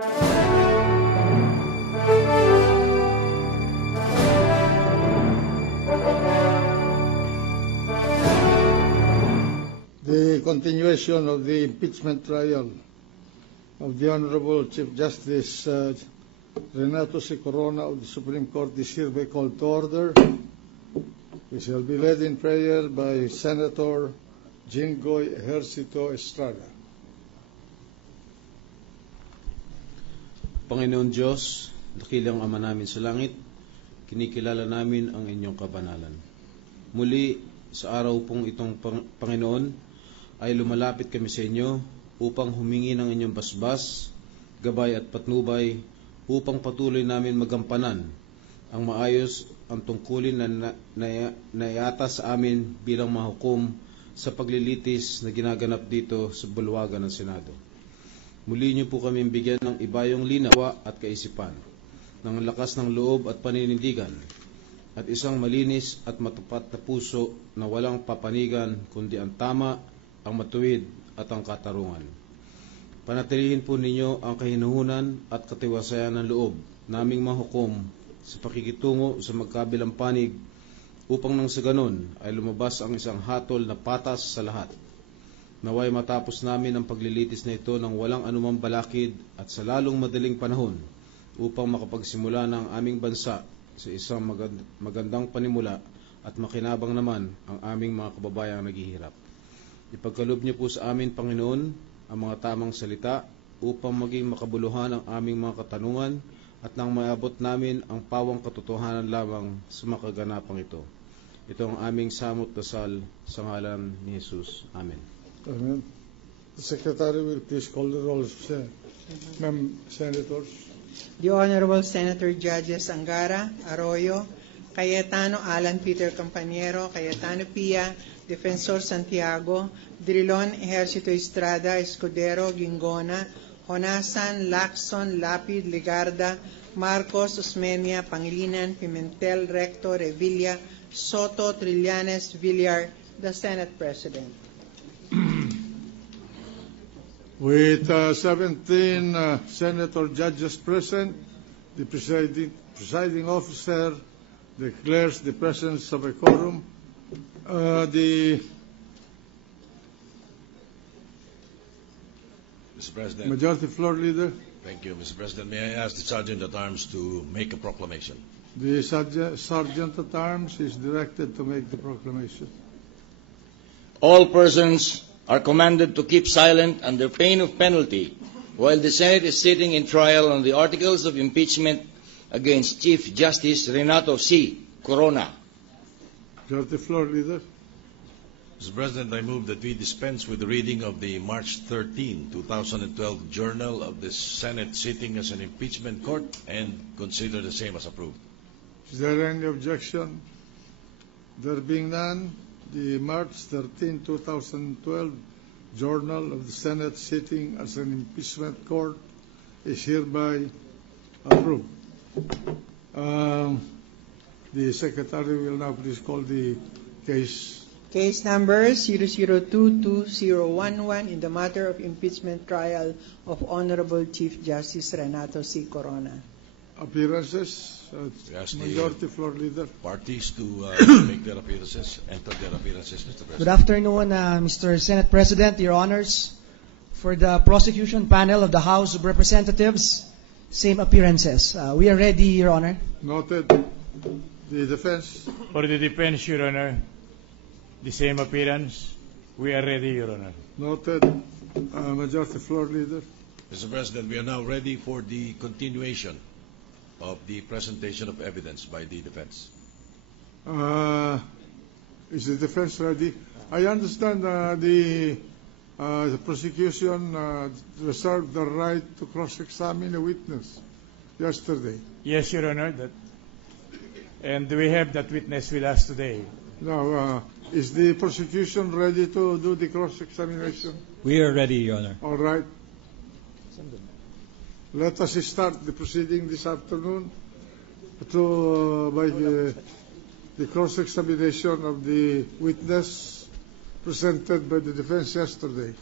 The continuation of the impeachment trial of the Honorable Chief Justice Renato C. Corona of the Supreme Court is hereby called to order. We shall be led in prayer by Senator Jinggoy Ejercito Estrada. Panginoon Diyos, dakilang Ama namin sa langit, kinikilala namin ang inyong kabanalan. Muli, sa araw pong itong Panginoon, ay lumalapit kami sa inyo upang humingi ng inyong basbas, gabay at patnubay upang patuloy namin magampanan ang maayos ang tungkulin na naiata sa amin bilang mahukom sa paglilitis na ginaganap dito sa bulwagan ng Senado. Muli niyo po kami bigyan ng ibayong linawa at kaisipan, ng lakas ng loob at paninindigan, at isang malinis at matapat na puso na walang papanigan kundi ang tama, ang matuwid at ang katarungan. Panatilihin po ninyo ang kahinuhunan at katiwasayan ng loob naming mahukom sa pakikitungo sa magkabilang panig upang nang sa ganon ay lumabas ang isang hatol na patas sa lahat. Naway matapos namin ang paglilitis na ito ng walang anumang balakid at sa lalong madaling panahon upang makapagsimula ng aming bansa sa isang magandang panimula at makinabang naman ang aming mga kababayang naghihirap. Ipagkaloob niyo po sa amin, Panginoon, ang mga tamang salita upang maging makabuluhan ang aming mga katanungan at nang maabot namin ang pawang katotohanan lamang sa makaganapang ito. Ito ang aming samot dasal sa ngalan ni Jesus. Amen. Amen. The Secretary will please call the roll of Senators. The Honorable Senator Judges Angara, Arroyo, Cayetano Alan Peter Campaniero, Cayetano Pia, Defensor Santiago, Drilon Ejercito Estrada, Escudero, Gingona, Honasan, Lacson, Lapid, Ligarda, Marcos, Osmeña, Pangilinan, Pimentel, Recto, Revilla, Soto, Trillanes, Villar, the Senate President. With 17 Senator Judges present, the presiding officer declares the presence of a quorum. The Mr. President. Majority Floor Leader. Thank you, Mr. President. May I ask the Sergeant at Arms to make a proclamation? The Sergeant at Arms is directed to make the proclamation. All persons are commanded to keep silent under pain of penalty while the Senate is sitting in trial on the articles of impeachment against Chief Justice Renato C. Corona. Majority Floor Leader. Mr. President, I move that we dispense with the reading of the March 13, 2012 Journal of the Senate sitting as an impeachment court and consider the same as approved. Is there any objection? There being none, the March 13, 2012 Journal of the Senate sitting as an impeachment court is hereby approved. The Secretary will now please call the case. Case number 0022-011 in the matter of impeachment trial of Honorable Chief Justice Renato C. Corona. Appearances. Yes, Majority Floor Leader. Parties to make their appearances, enter their appearances, Mr. President. Good afternoon, Mr. Senate President, Your Honors. For the prosecution panel of the House of Representatives, same appearances. We are ready, Your Honor. Noted. The defense. For the defense, Your Honor, the same appearance. We are ready, Your Honor. Noted. Majority Floor Leader. Mr. President, we are now ready for the continuation of the presentation of evidence by the defense. Is the defense ready? I understand the prosecution reserved the right to cross-examine a witness yesterday. Yes, Your Honor. And we have that witness with us today. Now, is the prosecution ready to do the cross-examination? We are ready, Your Honor. All right. Let us start the proceeding this afternoon by the cross-examination of the witness presented by the defense yesterday.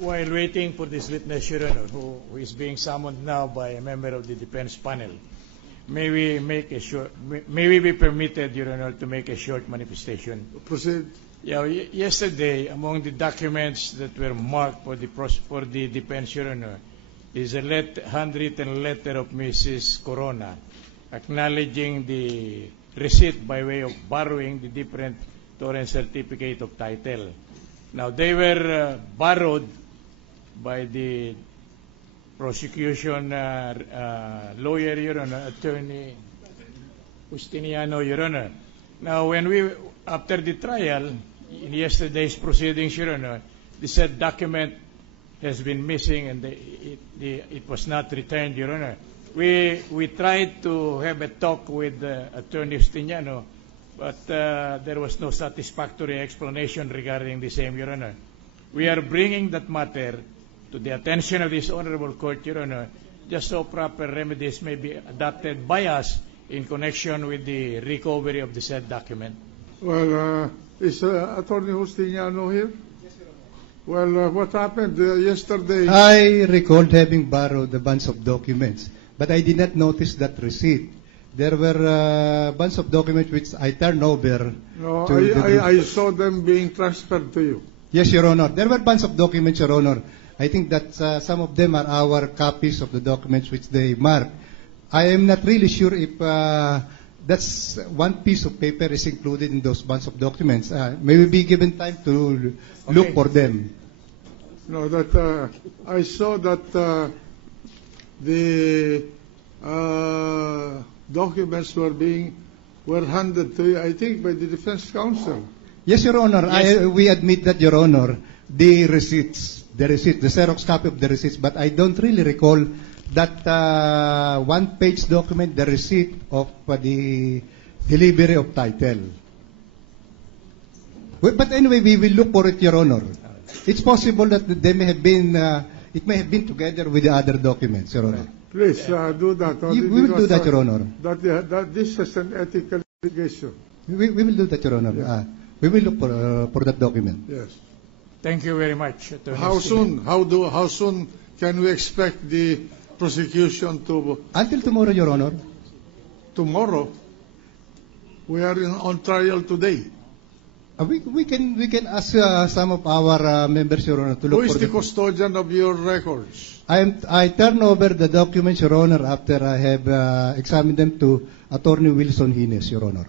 while waiting for this witness, Your Honor, who is being summoned now by a member of the defense panel, may we be permitted, Your Honor, to make a short manifestation? Proceed. Yeah, yesterday, among the documents that were marked for the defense, Your Honor, is a handwritten letter of Mrs. Corona acknowledging the receipt by way of borrowing the different torrent certificate of title. Now, they were borrowed by the prosecution lawyer, Your Honor, Attorney Justiniano, Your Honor. Now, after the trial, in yesterday's proceedings, Your Honor, the said document has been missing and it was not returned, Your Honor. We tried to have a talk with Attorney Justiniano, but there was no satisfactory explanation regarding the same, Your Honor. We are bringing that matter to the attention of this honorable court, Your Honor, just so proper remedies may be adopted by us in connection with the recovery of the said document. Well, is Attorney Justiniano here? Well, what happened yesterday? I recalled having borrowed a bunch of documents, but I did not notice that receipt. There were a bunch of documents which I turned over. No, to I saw them being transferred to you. Yes, Your Honor. There were a bunch of documents, Your Honor. I think that some of them are our copies of the documents which they marked. I am not really sure if that's one piece of paper is included in those bunch of documents. May we be given time to look for them? No, that I saw that the documents were handed to you, I think, by the defense counsel. Yes, Your Honor. Yes. We admit that, Your Honor, the receipts, the Xerox copy of the receipts, but I don't really recall that one-page document, the receipt of the delivery of title. But anyway, we will look for it, Your Honor. It's possible that they may have been, it may have been together with the other documents, Your Honor. Please do that. We will do that, Your Honor. That this is an ethical litigation. We will do that, Your Honor. Yeah. We will look for that document. Yes. Thank you very much, Attorney How Justiniano. soon? How soon can we expect the prosecution to? Until tomorrow, Your Honor. Tomorrow. We are on trial today. We can ask some of our members, Your Honor, to look Who is for the custodian of your records? I turn over the documents, Your Honor, after I have examined them to Attorney Wilson Hines, Your Honor.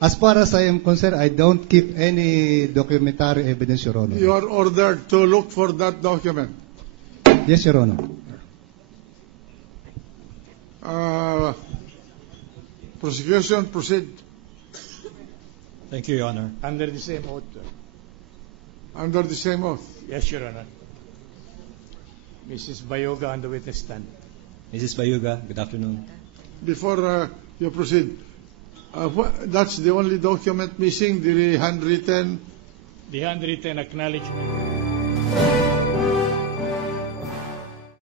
As far as I am concerned, I don't keep any documentary evidence, Your Honor. You are ordered to look for that document. Yes, Your Honor. Prosecution, proceed. Thank you, Your Honor. Under the same oath. Under the same oath. Yes, Your Honor. Mrs. Bayoga on the witness stand. Mrs. Bayuga, good afternoon. Before you proceed, that's the only document missing, the handwritten. The handwritten acknowledgement